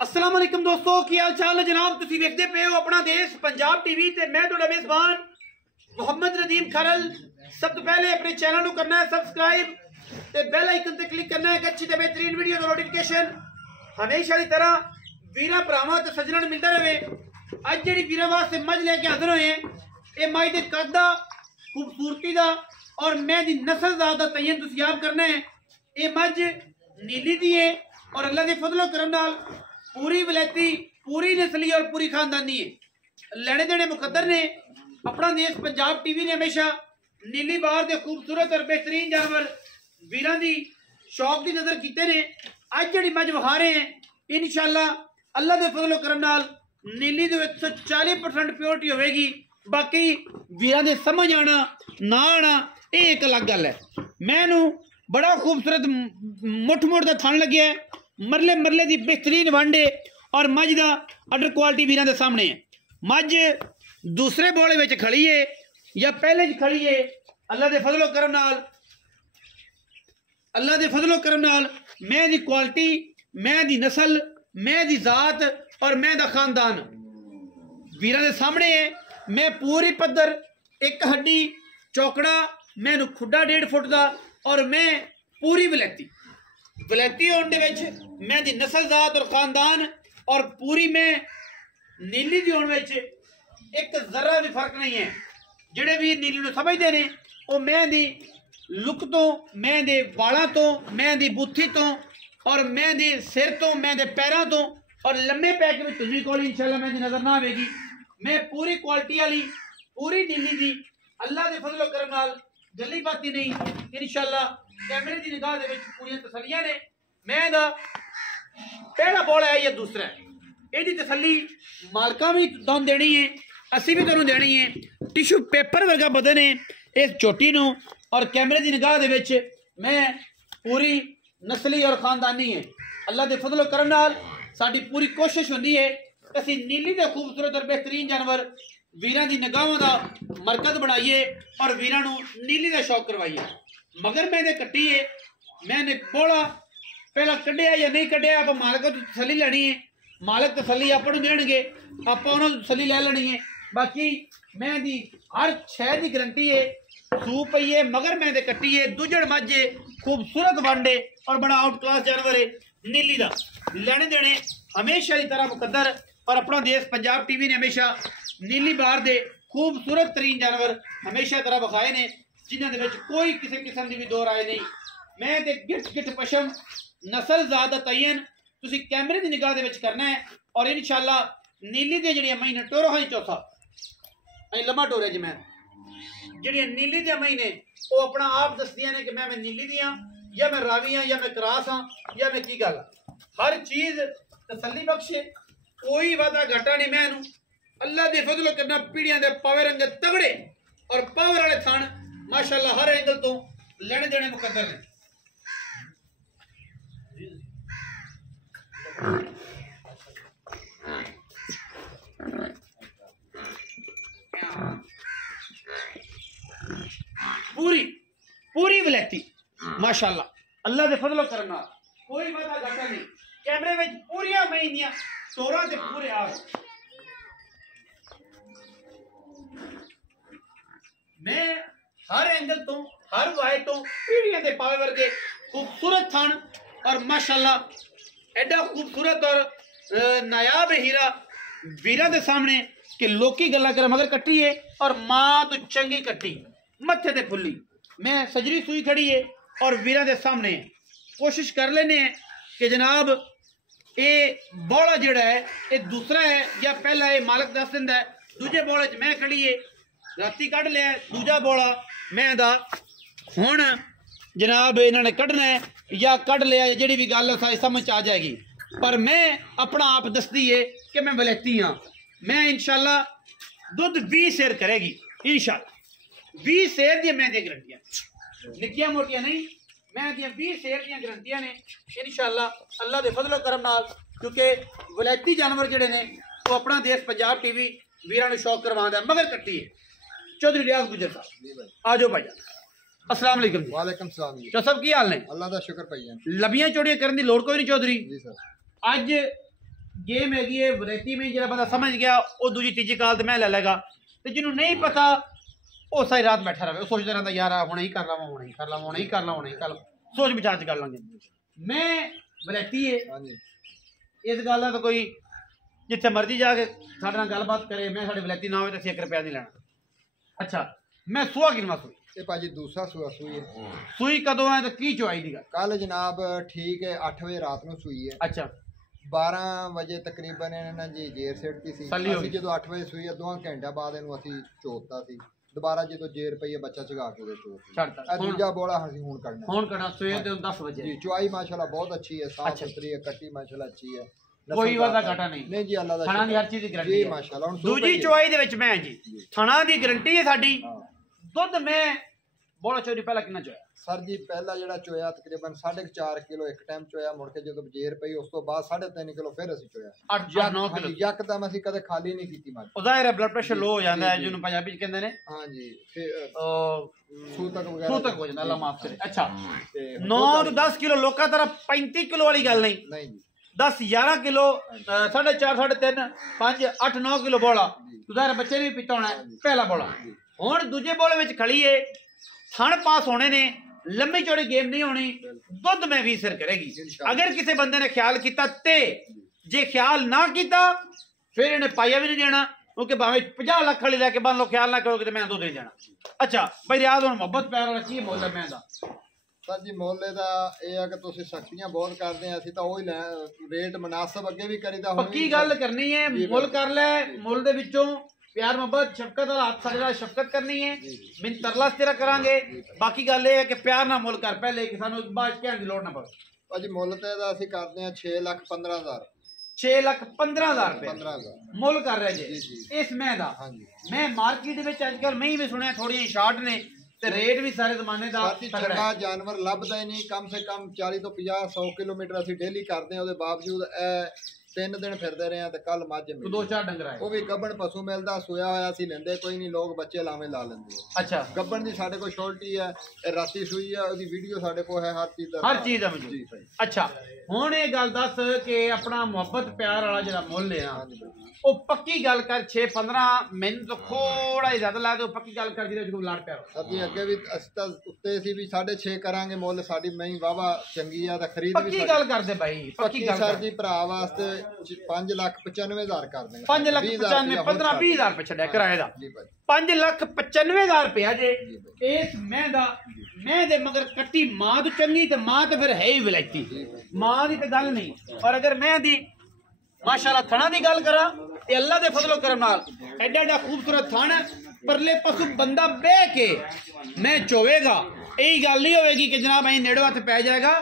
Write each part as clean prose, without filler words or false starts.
अस्सलाम वालेकुम दोस्तों, की हाल चाल है जनाब। तुसी वेखदे पे हो अपना देश पंजाब टीवी ते मैं तुहाडा मेज़बान मोहम्मद नदीम खरल। सब तो पहले अपने चैनल को करना है सब्सक्राइब ते बेल आइकन ते क्लिक करना है एक अच्छी ते बेहतरीन वीडियो का नोटिफिकेशन हमेशा की तरह वीरा भरावां ते सज्जनां नूं मिलता रहे। अज जिहड़ी वीरां वास्ते मझ लेके हाजिर होए हैं, ये मझ दे कद दा, खूबसूरती दा और मैं दी नस्ल दा तयन तुसीं आप करना है। ये मझ नीली दी है और अल्लाह के फजलो करम नाल पूरी वलैती, पूरी नस्ली और पूरी खानदानी है। लेने देने मुकद्दर ने अपना देश पंजाब टीवी ने हमेशा नीली बार के खूबसूरत और बेहतरीन जानवर वीरां दी शौक की नजर कीते ने। अज जिहड़ी मझ विखा रहे हैं इंशाअल्लाह अल्लाह के फजलो करम नाल नीली दे 140% प्योरिटी होगी। बाकी वीरां दे समझ आना ना आना ये एक अलग गल है। मैनू बड़ा खूबसूरत मुठ मुठ का थन लगे है, मरले मरले की बेहतरीन वांडे और मझ का अडर क्वालिटी वीरां दे सामने है। मझ दूसरे बोले में खड़ी है या पहले खड़ी है, अल्लाह के फजलो करम नाल, अल्लाह के फजलो करम नाल मैं दी क्वालिटी, मैं दी नस्ल, मैं दी जात और मैं दा खानदान वीरां दे सामने है। मैं पूरी पद्धर एक हड्डी चौकड़ा, मैनू खुड्डा 1.5 फुट का और मैं पूरी वलैती वलैती होने विच मैं दी नस्ल जात और खानदान और पूरी मैं नीली दी होने विच एक जरा भी फर्क नहीं है। जिहड़े भी नीली नूं समझदे ने वो मैं दी लुक तो, मैं दे वालों तो, मैं दी बुत्थी तो और मैं दे सिर तो, मैं दे पैरों तो और लम्बे पैक में तुझी कोल इंशाअल्लाह मैं दी नजर ना आवेगी। मैं पूरी क्वालिटी वाली पूरी नीली दी अल्लाह के फजलो करम नाल गली बाती नहीं इंशाअल्लाह कैमरे की निगाह दे विच पूरी तसलियां ने। मैं दा पहला बॉल है या दूसरा है, यही तसली मालका भी तुहानूं देनी है, असी भी तुहानूं देनी है। टिशू पेपर वर्गा बदन है इस चोटी नूं और कैमरे की निगाह दे विच मैं पूरी नस्ली और खानदानी है। अल्लाह के फजलो करम नाल साडी पूरी कोशिश होंदी है असी नीली दे खूबसूरत और बेहतरीन जानवर वीरां दी निगाहां दा मरकज बनाइए और वीरां नूं नीली दा शौक करवाइए। मगर मैंने कट्टी है, मैंने बोला पहला कढ़िया या नहीं कढ़िया, आप मालक को तसली लैनी है, मालक तसली आप देंगे, आप तसली लै लेनी है। बाकी मैं दी हर शहर की गारंटी है, सूप पई है, मगर मैं कट्टी है, दुजड़ मझ है, खूबसूरत वांडे और बड़ा आउट क्लास जानवर है नीली का। लेने देने हमेशा की तरह मुकद्दर और अपना देश पंजाब टीवी ने हमेशा नीली बार दे खूबसूरत तरीन जानवर हमेशा तरह विखाए ने, जिन्होंने विच कोई किसी किस्म की भी दो राय नहीं। मैं ते गिट गिट पशम नस्ल ज़ात दा तयन तुसी कैमरे की निगाह दे विच करना है और इंशाअल्लाह नीली दी जिहड़ियां महीने टोरो हाई चौथा अं लम्मा टोरे ज मैं जिहड़ियां नीली दी महीने वो अपना आप दसदियां ने कि मैं नीली दी हां या मैं रावी हां या मैं क्रास हां या मैं की गल। हर चीज तसल्ली बख्श है, कोई वादा घाटा नहीं। मैनू अल्लाह दे फजलो करना पीढ़ियां दे पावे रंगे तगड़े और पावर वाले थन माशाअल्लाह हर एंगल तो लेने देने मुकद्दर ने। पूरी पूरी वलैती माशाअल्लाह अल्लाह दे फजलो करम नाल कोई वादा घाटा नहीं। कैमरे में पूरियां महीनियां तोरा ते पूरे आ मैं हर एंगल तो हर वाय तो पीढ़ियां दे पावे वर्गे खूबसूरत थन और माशाअल्लाह एडा खूबसूरत और नायाब हीरा वीरां दे सामने कि लोकी गल्ला कर मगर कट्टी है और मां तो चंगी कट्टी मत्थे ते फुल्ली मैं सजरी सुई खड़ी है और वीरां दे सामने कोशिश कर लेने कि जनाब ये बौला जिहड़ा है ये दूसरा है या पहला है, मालक दस दिंदा है। दूजे बौले च मैं खड़ी है, राती कढ़ लिया, दूजा बौला मैं दा हुण जनाब इन्होंने कढ़ना है या कढ़ लिया, जिहड़ी भी गल सारी समझ आ जाएगी। पर मैं अपना आप दसदी है कि मैं वलैती हाँ। मैं इंशाअल्लाह दुध 20 सेर करेगी इंशाअल्लाह, 20 सेर दी मैं दी गारंटियां निक्कियां मोटियां नहीं, मैं दियां 20 सेर दी गारंटियां ने इंशाअल्लाह अल्लाह दे फजलो करम नाल। क्योंकि वलैती जानवर जिहड़े ने वो अपना देश पंजाब टीवी वीरां नूं शौक करवांदा मगर कट्टी है। चौधरी रियाज गुजर साहब आ जाओ भाईजान। अस्सलाम वालेकुम। वालेकुम सलाम जी। सब की हाल ने? अल्लाह दा शुक्र भाईजान। लबियां चौड़ियां करने की लोड़ कोई नहीं चौधरी जी। सर अज गेम हैगी है वैरायटी में, जो बंदा समझ गया वो दूजी तीजी काल तो मैं ले लेगा, तो जिन्होंने नहीं पता वो सारी रात बैठा रहे, वो सोचता रहता यार हुणे ही कर लवां, हुणे ही कर लवां, हुणे ही कर लवां, हुणे ही कर लवां, सोच विचार च कर लांगे। मैं वैरायटी है इस गल का तो कोई जिथे मर्जी जाके साडे नाल गलबात करे, मैं साडी वैरायटी ना हो तो 1 रुपया नहीं लेना। अच्छा मैं सुआ किनवा सूई? ये भाजी दूसरा सूआ सूई है। सूई कदों है तो की चुआई दी गल? कल जनाब ठीक है 8 बजे रात ਨੂੰ सूई है। अच्छा 12 ਵਜੇ ਤਕਰੀਬਨ ਇਹਨਾਂ ਜੀ ਜੇਰ ਸਿੱਟਤੀ ਸੀ। ਅਸੀਂ ਜਦੋਂ 8 ਵਜੇ ਸੂਈ 2 ਘੰਟਿਆਂ ਬਾਅਦ ਇਹਨੂੰ ਅਸੀਂ ਚੋਤਾ ਸੀ, ਦੁਬਾਰਾ ਜਦੋਂ ਜੇਰ ਪਈ ਬੱਚਾ ਚਗਾ ਕੇ ਉਹਦੇ ਚੋਤ ਛੱਡਤਾ। ਦੂਜਾ ਬੋਲਾ ਅਸੀਂ ਹੁਣ ਕਰਨਾ ਸਵੇਰ ਦੇ 10 ਵਜੇ ਜੀ। ਚੁਆਈ ਮਾਸ਼ਾਅੱਲਾ ਬਹੁਤ ਅੱਛੀ ਹੈ, ਸਾਫ ਸੁਥਰੀ ਹੈ, ਕੱਟੀ ਮਾਸ਼ਾਅੱਲਾ ਅੱਛੀ ਹੈ, ਕੋਈ ਵਾਦਾ ਘਾਟਾ ਨਹੀਂ। ਨਹੀਂ ਜੀ ਅੱਲਾ ਦਾ ਥਣਾ ਦੀ ਹਰ ਚੀਜ਼ ਦੀ ਗਾਰੰਟੀ ਜੀ ਹੈ ਮਾਸ਼ਾਅੱਲਾ। ਹੁਣ ਦੂਜੀ ਚੁਆਈ ਦੇ ਵਿੱਚ ਮੈਂ ਜੀ ਥਣਾ ਦੀ ਗਾਰੰਟੀ ਹੈ ਸਾਡੀ। ਦੁੱਧ ਮੈਂ ਬੋਲਾ ਚੋਰੀ ਪਹਿਲਾਂ ਕਿੰਨਾ ਚੋਇਆ ਸਰ ਜੀ? ਪਹਿਲਾ ਜਿਹੜਾ ਚੋਇਆ ਤਕਰੀਬਨ 4.5 ਕਿਲੋ ਇੱਕ ਟਾਈਮ ਚੋਇਆ, ਮੁੜ ਕੇ ਜਦੋਂ ਜੇਰ ਪਈ ਉਸ ਤੋਂ ਬਾਅਦ 3.5 ਕਿਲੋ ਫਿਰ ਅਸੀਂ ਚੋਇਆ। 8-9 ਕਿਲੋ ਯਕਦਮ ਅਸੀਂ ਕਦੇ ਖਾਲੀ ਨਹੀਂ ਕੀਤੀ ਮੱਝ। ਉਹ ਜ਼ਾਹਿਰ ਹੈ ਬਲੱਡ ਪ੍ਰੈਸ਼ਰ ਲੋ ਹੋ ਜਾਂਦਾ ਹੈ, ਜਿਹਨੂੰ ਪੰਜਾਬੀ ਚ ਕਹਿੰਦੇ ਨੇ ਹਾਂਜੀ ਫਿਰ ਸੂਤਕ ਵਗੈਰਾ ਸੂਤਕ ਹੋ ਜਾਂਦਾ, ਅੱਲਾ ਮਾਫ ਕਰੇ। ਅੱਛਾ ਤੇ 9 ਤੋਂ 10 ਕਿਲੋ ਲੋਕਾਂ ਤਰ੍ਹਾਂ 35 ਕਿਲੋ ਵਾਲੀ ਗੱਲ ਨਹੀਂ, ਨਹੀਂ ਜੀ 10-11 ਕਿਲੋ 4.5 3.5 5 8-9 ਕਿਲੋ ਬੋਲਾ ਜ਼ਾਹਿਰ ਬੱਚੇ ਨੇ ਵੀ ਪੀਤਾ ਹੋਣਾ ਪਹਿਲਾ ਬੋਲਾ। ਹੁਣ ਦੂਜੇ ਬੋਲੇ ਵਿੱਚ ਖੜੀ ਏ, ਥਣ ਪਾਸ ਹੋਣੇ ਨੇ, लंबी चौड़ी गेम नहीं होनी, दुध में भी सिर करेगी। अगर किसी बंदे ने ख्याल किया ते जे ख्याल ना किया फिर इन्हें पाया भी नहीं देना, क्योंकि भावे 50 लाख वाली लैके बन लो, ख्याल ना करोगे तो मैं दुध नहीं देना। अच्छा भाई रियाज हुण मोहब्बत प्यार वाला की मुल है मैं दा? सर जी मुल दा ये है कि तुसीं सख्तियां बहुत करदे हैं, असीं तां ओही रेट मुनासिब अगे भी करीदा। पक्की गल करनी है, मुल कर ले, मुल दे विचों प्यार मोहब्बत शफकत और हाथ सारे नाल शफकत करनी है, मिन तरला तेरा करांगे। बाकी गल ये है कि प्यार ना मुल कर पहले कि सानू बात कहने की लोड़ ना पवे। भाजी मुल ते दा असीं करदे हैं 6,15,000 6,15,000 रुपए 15,000 मुल कर रहे जी इस मैं दा। मैं मार्केट विच अजकल मैं भी सुनिया थोड़ी शार्ट ने ते रेट भी सारे जमाने दा तगड़ा जानवर लभदा ही नहीं। कम से कम 40 ਤੋਂ 50-100 किलोमीटर असीं डेली करदे हैं, ਉਹਦੇ ਬਾਵਜੂਦ 3 दिन फिरते रहे हैं। कल मझ मिली 2-4 डंगर आए, वो भी गब्बन पशु मिलता, सोया होया सी लेंदे कोई नहीं, लोग बच्चे लावे ला लेंदे। अच्छा गब्बन दी साडे कोल शोल्टी है, राती सूई है, ओदी वीडियो साडे कोल है, हर चीज है मौजूद। अच्छा हुण ये गल दस कि अपना मुहब्बत प्यार वाला जिहड़ा मुल है ना वो पक्की गल कर 6-15 मैनूं तो थोड़ा ही ज्यादा ला दो, पक्की गल कर जिहदे कोई लाड़ प्यार अभी अगे भी ਅਸੀਂ ਤਾਂ ਉੱਤੇ ਸੀ ਵੀ 6.5 ਕਰਾਂਗੇ ਮੁੱਲ। ਸਾਡੀ ਮਹੀਂ ਵਾਵਾ ਚੰਗੀ ਆ ਤਾਂ ਖਰੀਦ ਵੀ ਪੱਕੀ ਗੱਲ ਕਰਦੇ ਭਾਈ, ਪੱਕੀ ਗੱਲ ਸਰ ਜੀ। ਭਰਾ ਵਾਸਤੇ 5,95,000 ਕਰ ਦੇਣਾ। 5,95,000 15-20,000 ਰੁਪਏ ਛੱਡਿਆ ਕਿਰਾਏ ਦਾ। 5,95,000 ਰੁਪਇਆ ਜੇ ਇਸ ਮੈਂ ਦਾ। मैं दे मगर कट्टी मां तो चंगी ते मां तो फिर है ही विलायती, मां दी ते गल नहीं। और अगर मैं दी माशाल्लाह थणा दी गल करा ते अल्लाह दे फजलो करम नाल एडा एडा खूबसूरत थण परले पशु बंदा बह के मैं चोवेगा, यही गल नहीं होगी कि जनाब अं नेड़ो हथ पै जाएगा,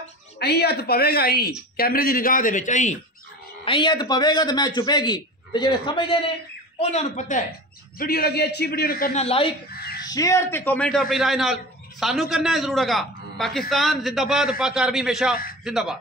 अं हथ पवेगा, अं कैमरे की निगाह दे विच अं हथ पवेगा तो मैं चुपेगी। तो जेडे समझदे ने उन्होंने पता है। वीडियो लगी अच्छी, वीडियो ने करना लाइक शेयर ते कमेंट और अपनी राय नाल सानू करना है जरूर। पाकिस्तान जिंदाबाद, पाक आर्मी हमेशा जिंदाबाद।